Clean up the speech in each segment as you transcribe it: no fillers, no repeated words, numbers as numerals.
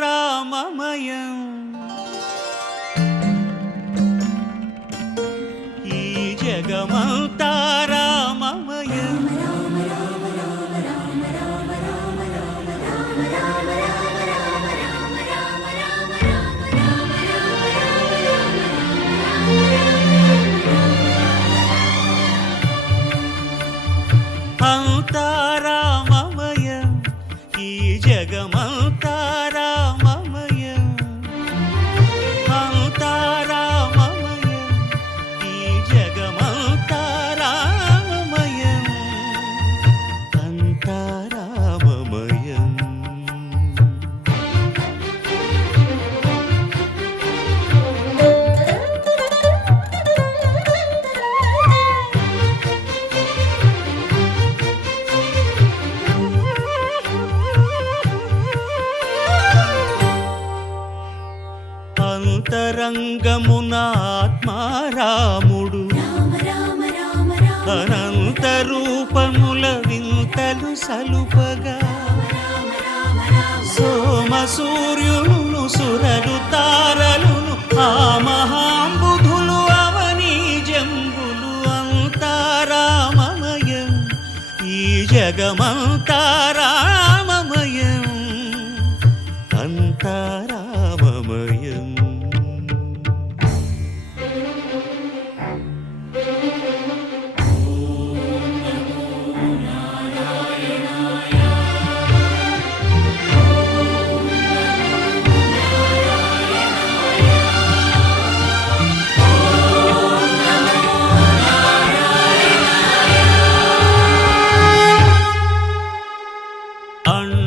అంతారామమయం ఈ జగమంతారామమయం అంతారామమయం ఈ జగమంతారామమయం అంతారామమయం ఈ జగమంతారామమయం అంతారామమయం అంతరంగమున ఆత్మారాముడు అనంత రూపముల వింతలు సలుపగా సోమ సూర్యులను సురలు తారలును ఆ మహాంబుధులు అవనీ జంబులు అంతారామమయం ఈ జగమంతారామమయం అంతారామమయం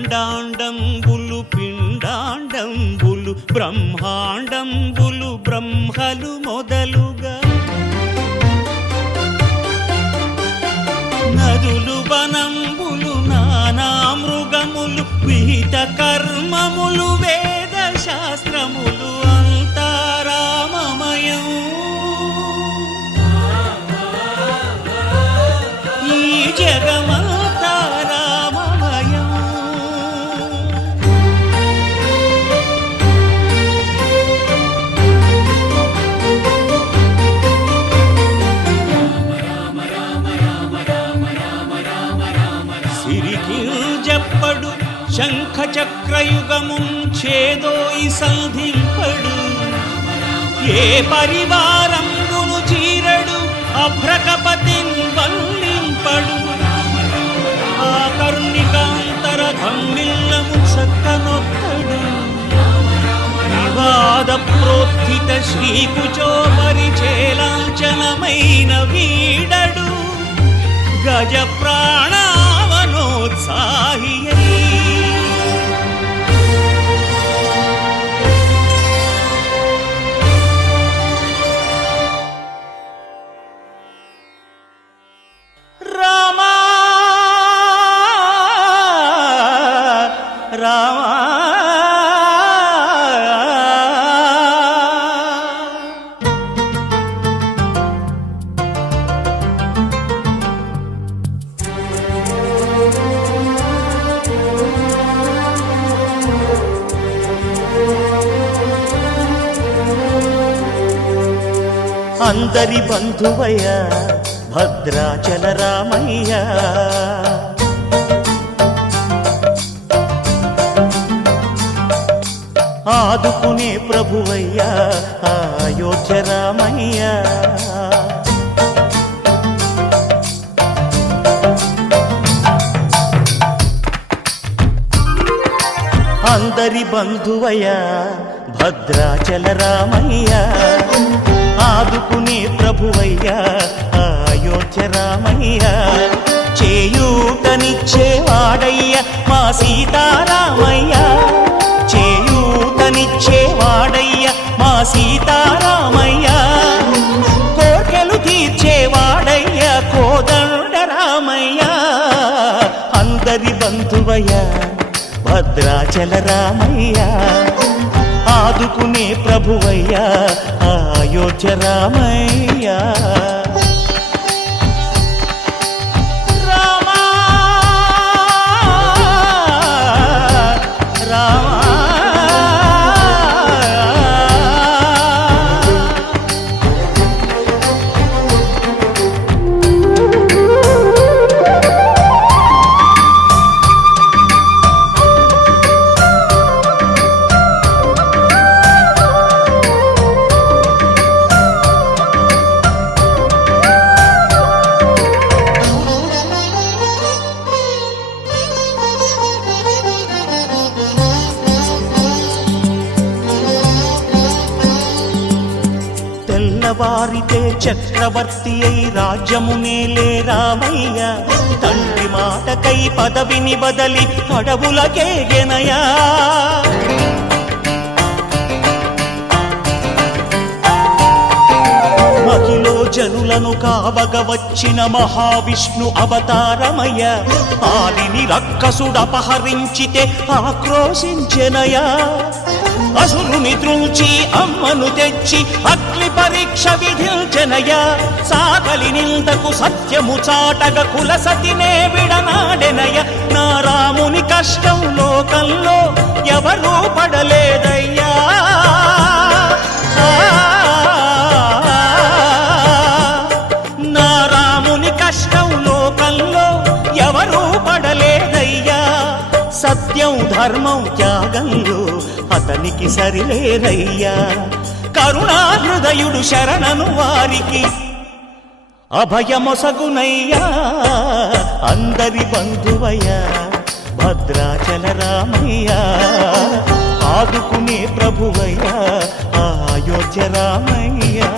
అండాండంబులు పిండాండంబులు బ్రహ్మాండంబులు బ్రహ్మలు మొదలుగా నదులు వనంబులు నానా మృగములు విహిత కర్మములు వేద శాస్త్రములు అంతారామమయం ఈ జగమంతారామమయం సిరికింజప్పడు శంఖ చక్రయుగముంచేదోయి సంధింపడు ఏ పరివారంబును చీరడు అభ్రకపతిన్ వల్లింపడు ఆ కరుణికాంతర ధమ్మిల్లము చక్కనొక్కడు వివాద ప్రోత్థిత శ్రీకుచో పరిచేలాంఛనమైన వీడడు గజ ప్రాణావనోత్సాహియై రామా రామా అందరి బంధువయ్య భద్రాచల రామయ్య ఆదుకునే ప్రభువయ్య అయోధ్య రామయ్య అందరి బంధువయ్య భద్రాచల రామయ్య ఆదుకునే ప్రభువయ్య అయోధ్య రామయ్య చేయూతనిచ్చేవాడయ్య మా సీతారామయ్య చేయూతనిచ్చేవాడయ్య మా సీతారామయ్య కోర్కెలు తీర్చేవాడయ్య కోదండ రామయ్య అందరి బంధువయ్య భద్రాచల రామయ్య ఆదుకునే ప్రభువయ్య అయోధ్య రామయ్య రామా రామా తెల్లవారితే చక్రవర్తి అయి రాజ్యమునేలే రామయ్య తండ్రి మాటకై పదవిని బదలి అడవులకేగెనయా మహిలో జనులను కావగ వచ్చిన మహావిష్ణు అవతారమయ్య ఆలిని రక్కసుడపహరించితే ఆక్రోశించెనయా అసురుని త్రుంచి అమ్మను తెచ్చి అగ్ని పరీక్ష విధించెనయ సాగలి నిందకు సత్యము చాటగ కుల సతినే విడనాడెనయ నా రాముని కష్టం లోకంలో ఎవరూ పడలేదయ్యా నా రాముని కష్టం లోకంలో ఎవరూ పడలేదయ్యా సత్యం ధర్మం త్యాగంలో అతనికి సరిలేరయ్యా కరుణాహృదయుడు శరణను వారికి అభయమొసగునయ్యా అందరి బంధువయ్యా భద్రాచల రామయ్యా ఆదుకునే ప్రభువయ్యా అయోధ్య రామయ్యా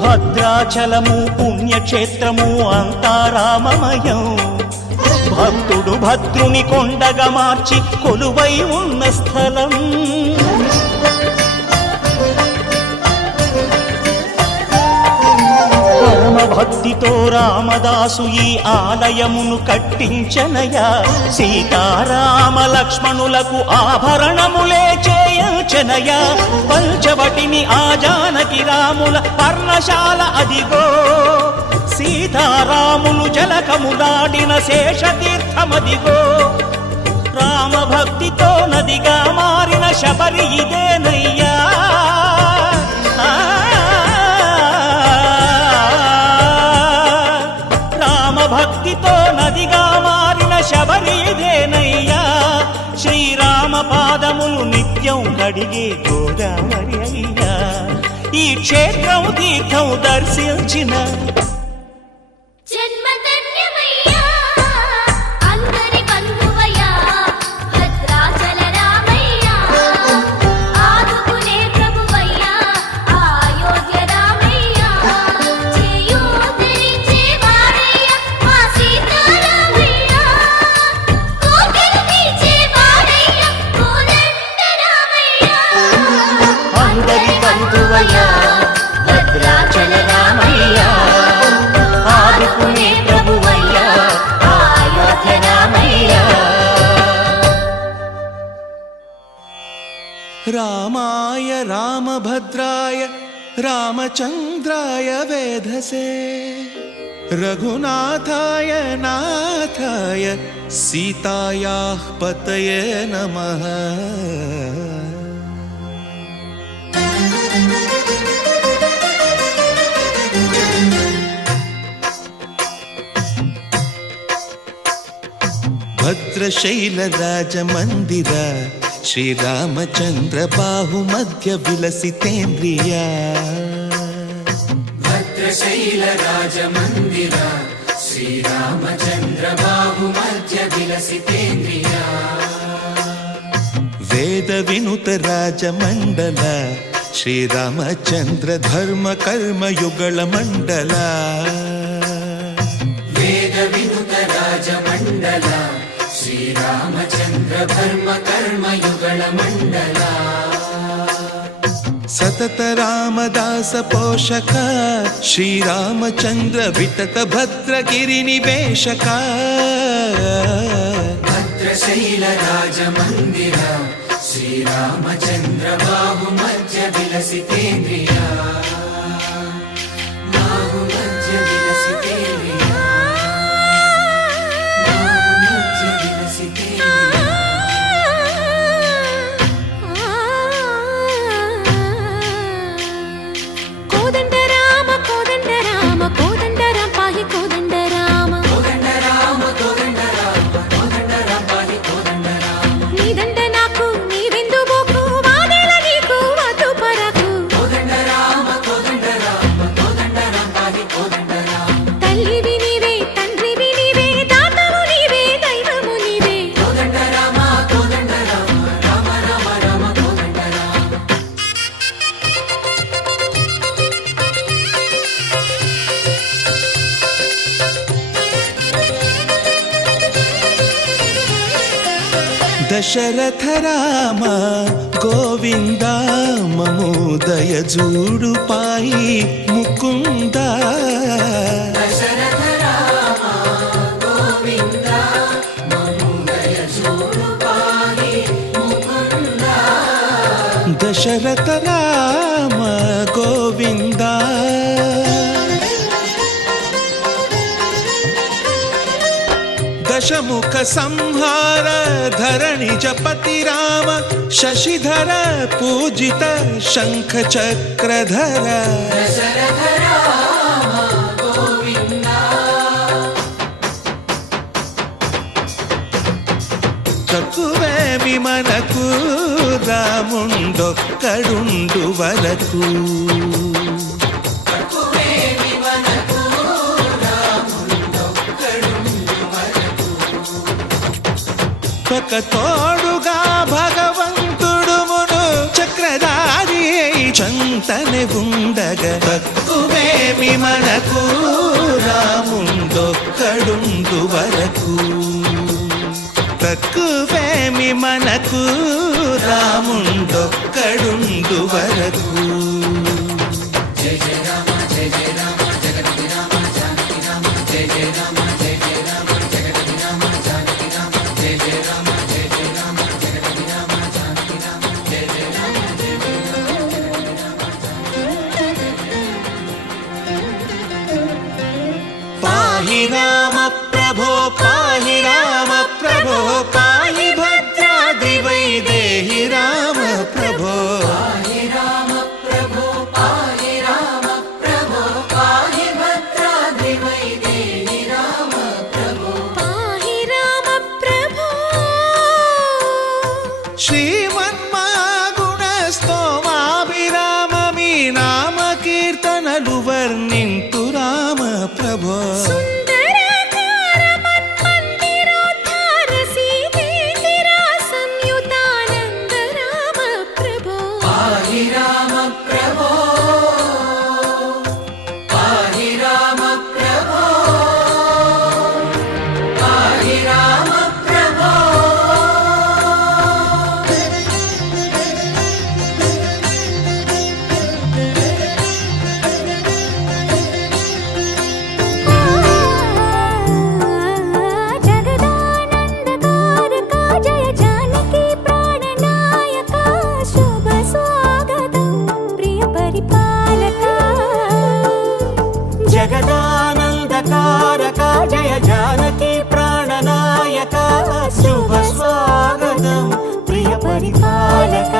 భద్రాచలము పుణ్యక్షేత్రము అంతా రామమయం భక్తుడు భద్రుని కొండగా మార్చి కొలువై ఉన్న స్థలం పరమ భక్తితో రామదాసు ఈ ఆలయమును కట్టించనయా సీతారామ లక్ష్మణులకు ఆభరణములే చేయించనయా పంచవటిని ఆ జానకి రాముల పర్ణశాల అదిగో సీతారాములు జలకములాడిన శేషతీర్థమదిగో రామ భక్తితో నదిగా మారిన శబరి ఇదేనయ్యా భక్తితో నదిగా మారిన శబరి ఇదేనయ్యా శ్రీరామ పాదములు నిత్యం కడిగే గోదావరి అయ్యా ఈ క్షేత్రం తీర్థం దర్శించిన భద్రాచల రామయ్యా ఆదుకునే ప్రభువయ్యా అయోధ్య రామయ్యా రామాయ రామభద్రాయ రామచంద్రాయ వేధసే రఘునాథాయ నాథాయ సీతాయాః పతయే నమః భద్రశైలరాజమందిర శ్రీరామచంద్ర బాహుమధ్య విలసితేంద్రియా భద్రశైలరాజమందిర శ్రీరామచంద్ర బాహుమధ్య విలసితేంద్రియా వేద వినుత రాజమండల శ్రీరామచంద్ర ధర్మ కర్మ యుగళ మండల వేద వినుత రాజమండల శ్రీరామ శ్రీరామచంద్ర ధర్మ కర్మయుగళ మండల సతత రామదాస పోషక శ్రీరామచంద్ర వితత భద్రగిరి నివేశక భద్రశైల రాజ మందిర శ్రీరామచంద్ర బాహు మధ్య విలసితేంద్రియ బాహు మధ్య విలసితేంద్రియ బాహు మధ్య విలసితేంద్రియ కోదండ రామ కోదండ రామ కోదండ రామ పాహి కోదండ రామ కోదండ రామ కోదండ రామ కోదండ రామ పాహి కోదండ రామ నీదండ నాకు నీవెందు బోకు వాదేల నీకు వద్దు పరకు కోదండ రామ కోదండ రామ కోదండ రామ పాహి కోదండ రామ తల్లివి నీవే తండ్రివి నీవే దాతవు నీవే దైవము నీవే కోదండ రామ కోదండ రామ రామ రామ రామ కోదండ రామ దశరథ రామ గోవింద మమోదయ జూడు పాయి ముకుంద దశరథ రామ గోవింద మముదయ చూడు పాహి ముకుంద దశరథ రామ గోవింద దశముఖ సంహార ధరణి జపతి రామ శశిధర పూజిత శంఖ చక్రధర దశరథ రామ గోవింద తక్కువేమి మనకు రాముండొక్కడుండు వరకు తక్కువేమి మనకు రాముండొక్కడుండు వరకు ఒక తోడుగా భగవంతుడుమును చక్రధారి చంతనే ఉండగా తక్కువేమి మనకు రాముండొక్కడుండు వరకు తక్కువేమి మనకు రాముండొక్కడుండు వరకు జయ జయ రామ జయ జయ రామ జగతి రామ జానకి రామ జయ జయ రామ జయ జయ రామ జగతి రామ జానకి రామ జయ జయ రామ జయ జయ రామ జగతి రామ జానకి రామ జయ జయ రామ జయ జయ రామ పాహి రామ ప్రభో పాహి రామ ప్రభో పాహి భద్రాద్రి వైదేహి రామ ప్రభో పాహి రామ ప్రభో పాహి రామ ప్రభో పాహి భద్రాద్రి వైదేహి రామ ప్రభో పాహి రామ ప్రభో శ్రీమన్మాగుణ స్తోమాభిరామ మీ నామ కీర్తనలు వర్ణింతు రామ ప్రభో సుందరాకార మన్మందిరోద్ధార సీతేందిర సంయుతానంద రామ ప్రభో పాహి రామ ప్రభో పాహి రామ ప్రభో పాహి రామ ప్రభో జగదానందకారక జయ జానకి ప్రాణనాయక శుభ స్వాగతం ప్రియ పరిపాలక జగదానందకారక జయ జానకి ప్రాణనాయక శుభ స్వాగతం ప్రియ పరిపాలక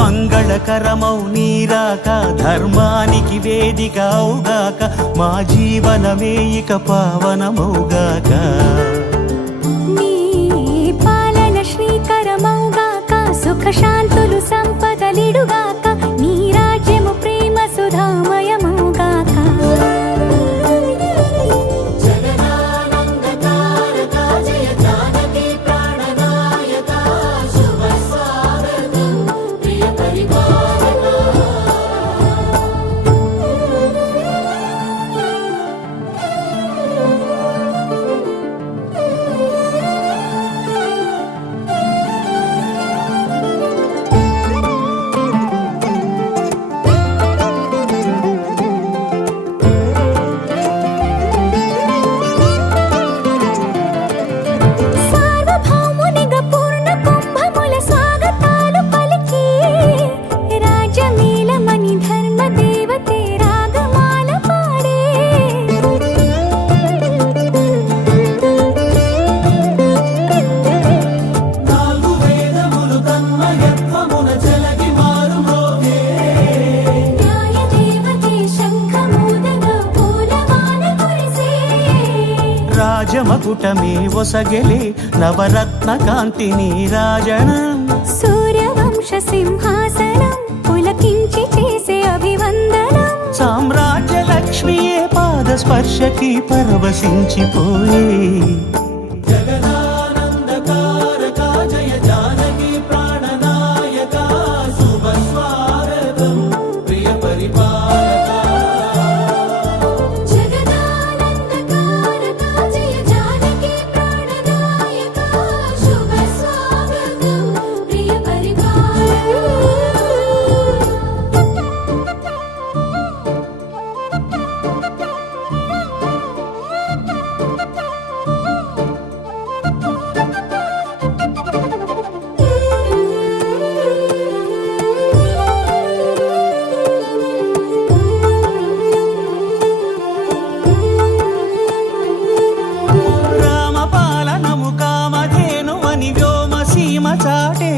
మంగళకరమౌ నీరాక ధర్మానికి వేదిక అవుగాక మా జీవనమే ఇక పావనమౌగాక నీ పాలన శ్రీకరమౌగాక సుఖ శాంతులు సంపదలిడుగాక నీ రాజ్యము ప్రేమ సుధామయమౌగాక జగదానందకారక జయ జానకి ప్రాణనాయక శుభ స్వాగతం ప్రియ పరిపాలక కిరీటమే ఒసగెలే నవరత్న కాంతి నీరాజనం సూర్యవంశ సింహాసనం పులకించి చేసే అభివందనం సామ్రాజ్య లక్ష్మియే పాద స్పర్శకి పరవశించిపోయే జగదానందకారక జయ జానకి ప్రాణనాయక శుభ స్వాగతం ప్రియ పరిపాలక జగదానందకారక జయ జానకి ప్రాణనాయక శుభ స్వాగతం ప్రియ రామపాలనము కామధేను అని వ్యోమ సీమ చాటే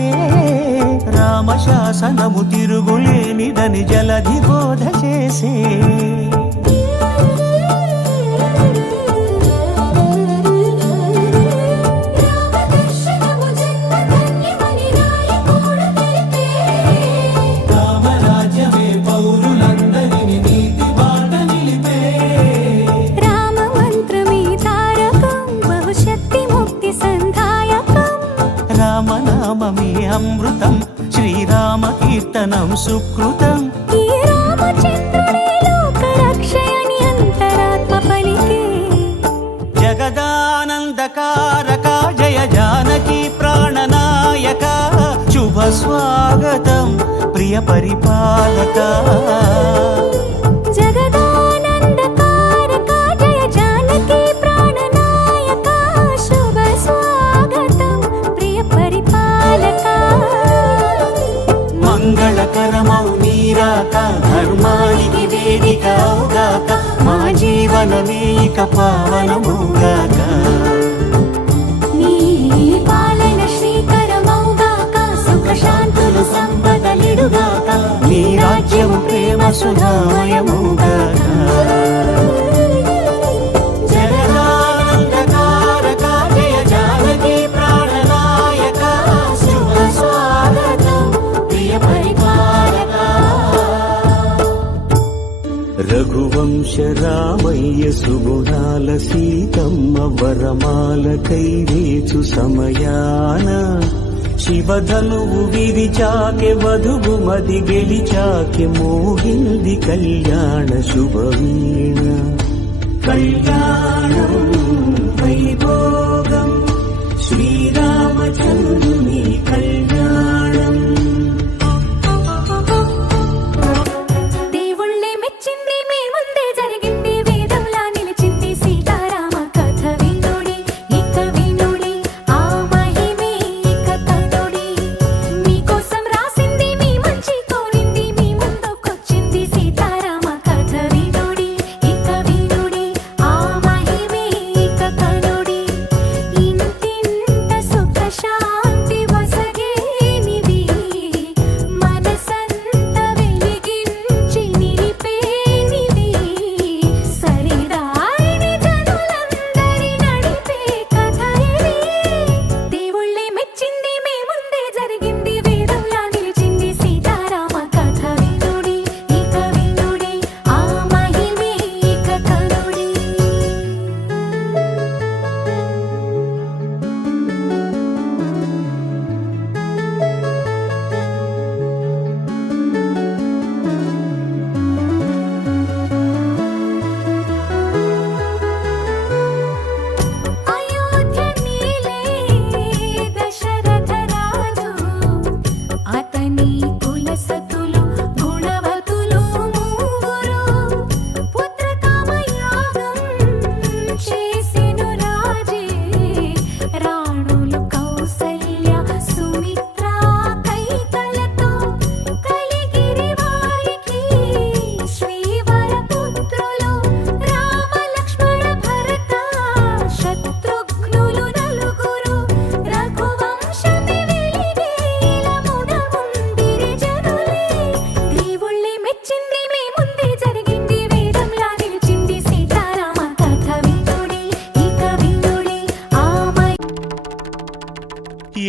రామశాసనము తిరుగులేనిదని జలధి బోధ చేసే రామదర్శనము జన్మధన్యమని రాయకూడ తెలిపే రామరాజ్యమే పౌరులందరిని నీతి బాట నిలిపే రామ మంత్రమే తారకం బహుశక్తి ముక్తి సంధాయకం రామనామమే అమృతం శ్రీరామ కీర్తనం సుకృతం ఈ రామచంద్రుడే లోక రక్షయని అంతరాత్మ పలికే జగదానందకారక జయ జానకి ప్రాణనాయక శుభ స్వాగతం ప్రియ పరిపాలక జగదానందకారక జయ జానకి ప్రాణనాయక శుభ స్వాగతం ప్రియ పరిపాలక మంగళకరమౌ నీరాక ధర్మానికి వేదిక అవుగాక మా జీవనమే ఇక పావనమౌగాక నీ పాలన శ్రీకరమౌగాక సుఖ శాంతులు సంపదలిడుగాక నీ రాజ్యము ప్రేమ సుధామయమౌగాక జగదానందకారక జయ జానకి ప్రాణనాయక శుభ స్వాగతం ప్రియ పరిపాలక రఘువంశ రామయ్య సుగుణాల సీతమ్మ వరమాల కైవేచు సమయాన శివధనువు విరిచాకె వధువు మది గెలిచాకె మోహింది కళ్యాణ శుభవీణ కళ్యాణం వైభోగం శ్రీరామచంద్రుని కళ్యాణం దేవుళ్ళే మెచ్చింది మీ ముందే జరిగింది వేదంలా నిలిచింది సీతారామ కథ వినుడి ఇక వినుడి ఆ మహిమే ఇక కనుడి మీకోసం రాసింది మీ మంచి కోరింది మీ ముందుకొచ్చింది సీతారామ కథ వినుడి ఇక వినుడి ఆ మహిమే ఇక కనుడి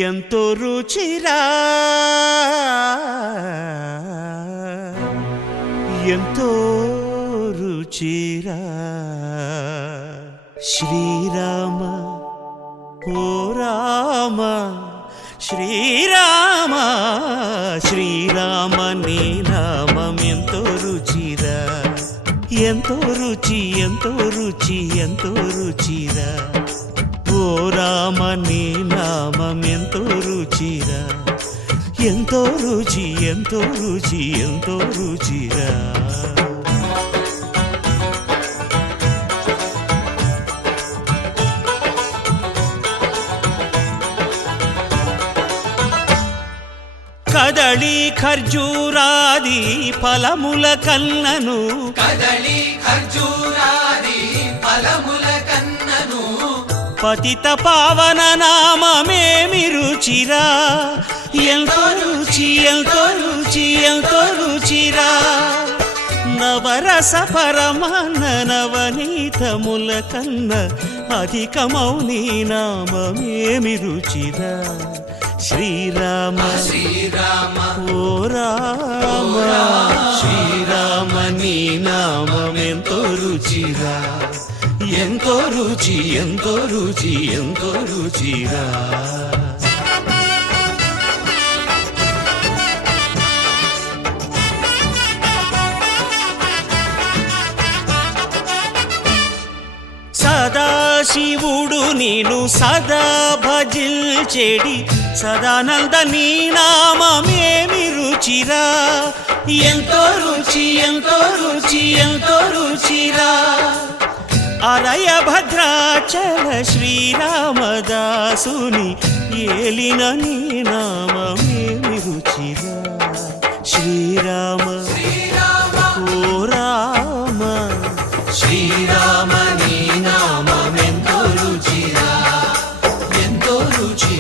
ఎంతో రుచిరా ఎంతో రుచిరా శ్రీరామ ఓ రామ శ్రీరామ శ్రీరామ నీ నామం ఎంతో రుచిరా ఎంతో రుచి ఎంతో రుచి ఎంతో రుచిరా ఓ రామ నీ నామం ఎంతో రుచిరా ఎంతో రుచి ఎంతో రుచి ఎంతో రుచిరా కదళి ఖర్జూరాది ఫలముల కన్నను కదళి ఖర్జూరాది ఫలముల కన్నను పతిత పావన నామమేమి రుచిరా ఎంతో రుచి ఎంతో రుచి ఎంతో రుచిరా నవరస పరమాన్న నవనీతముల కన్న అధికమౌ నీ నామమేమి రుచిరా శ్రీరామ శ్రీరామ ఓ రామ శ్రీరామ నీ నామం ఎంతో రుచిరా ఎంతో రుచి ఎంతో రుచి ఎంతో రుచిరా సదాశివుడు నేను సదా భజిల్చెడి సదానంద నీ నామమేమి రుచిరా ఎంతో రుచి ఎంతో రుచి ఎంతో రుచిరా అరయ భద్రాచల శ్రీరామదాసుని ఏలిన నీ నామమేమి రుచిరా శ్రీరామ ఓ రామ శ్రీరామ నీ నామం ఎంతో రుచిరా ఎంతో రుచి